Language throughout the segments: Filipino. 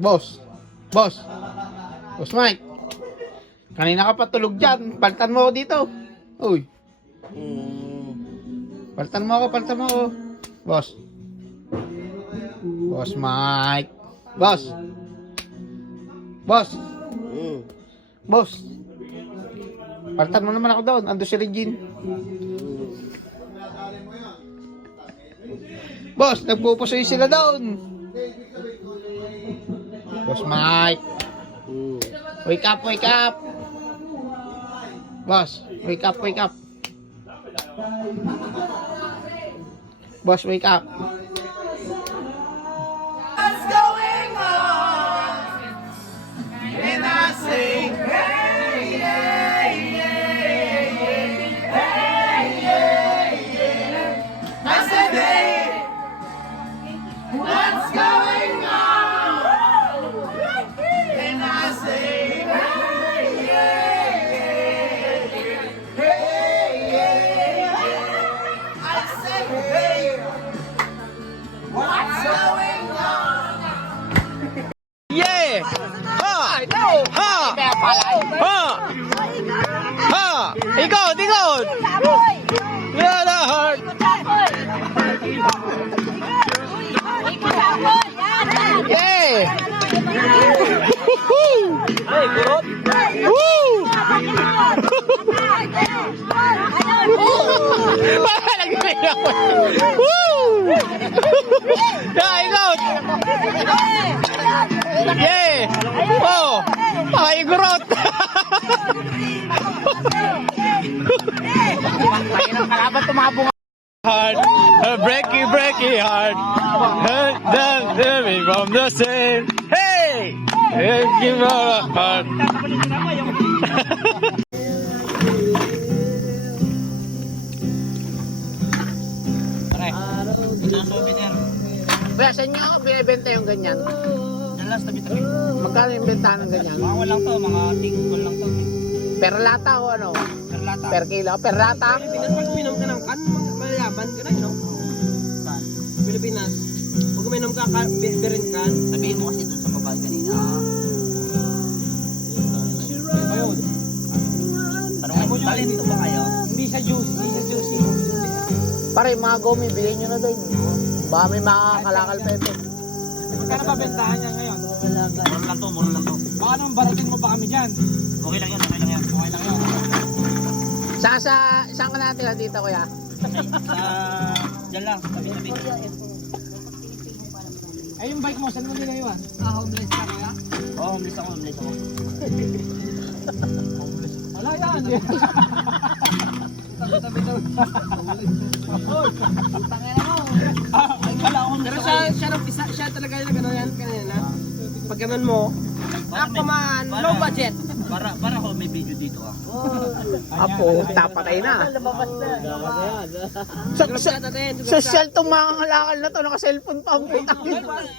Boss. Boss. Boss Mike. Kanina ka pa tulog dyan. Paltan mo ako dito. Uy. Paltan mo ako. Boss. Boss Mike. Boss. Boss. Boss. Paltan mo naman ako doon. Ando si Regine. Boss, nagpupusoy sila doon. Boss Mike. Wake up, wake up. Boss, wake up, wake up. Boss, wake up. What's going on? And I sing, hey, yeah, yeah, yeah, hey, yeah, yeah. I said, hey, what's going on? And I say, hey, yeah, yeah, yeah, hey, yeah, yeah. I said, hey, what's going on? Yeah! Ha! Ha! Ha! Ha! Ikot! Ikot! Yeah, the heart! Yeah! Woo! Woo! Woo! Yeah, ikot! Yeah! Oh! Ay, gurot! Heart, a breaky heart, the me from the same. Hey! Give me a heart. Kaya saan nyo binibenta yung ganyan? Diyan lang sa tabi-tabi. Magkano yung benta ng ganyan? Mga lang to, mga tingkol lang to. Per lata o ano? Per lata. Per kilo? Per lata? Pilipinas, pag uminom ka ng kan, malayaban ka na, no? Saan? Pilipinas. Pag uminom ka, berin kan. Sabihin mo kasi dun sa babae kanina. Ayun. Tanong mo nyo, dito ba kayo? Hindi siya juicy. Pare, mga gomi, bilhin nyo na doon. Baka may makakalakal pa ito. Magkano ba bentahan niya ngayon? Muro lang to. Baka naman baratin mo pa kami dyan. Okay lang yan. Saan ka natin dito, kuya? Diyan lang, tabi-tabi. Ay, yung bike mo, saan mo nila yun? Homeless ka kuya? Oo, homeless ako. Wala yan. Tabi-tabi. Tangin na mo. Pero siya talaga yung gano'n yan kanina. Pag gano'n mo, ako man, low budget. Para ho, may video dito ah. Apo, tapatay na. Social tong mga kalakal na to, naka-cellphone pa ang puta.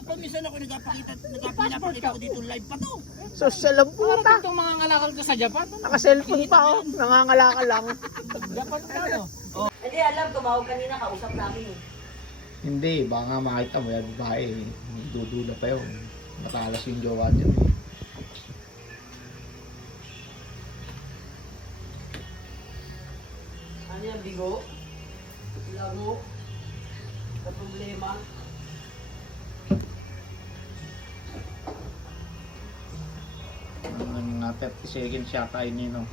Pag minsan ako nagpapakita ko dito live pa to. Social ang puta. Itong mga ngalakal ko sa Japan. Naka-cellphone pa oh, nangangalakal lang. Japan ka no? Hindi alam, tumawag kanina, kausap namin eh. Hindi, baka makita mo yan, babae. Dudula pa yun. Matalas yung jowa dyan. Ano yan, bigo? Laro? Sa problema? Mga 30 seconds yata yun yun, no?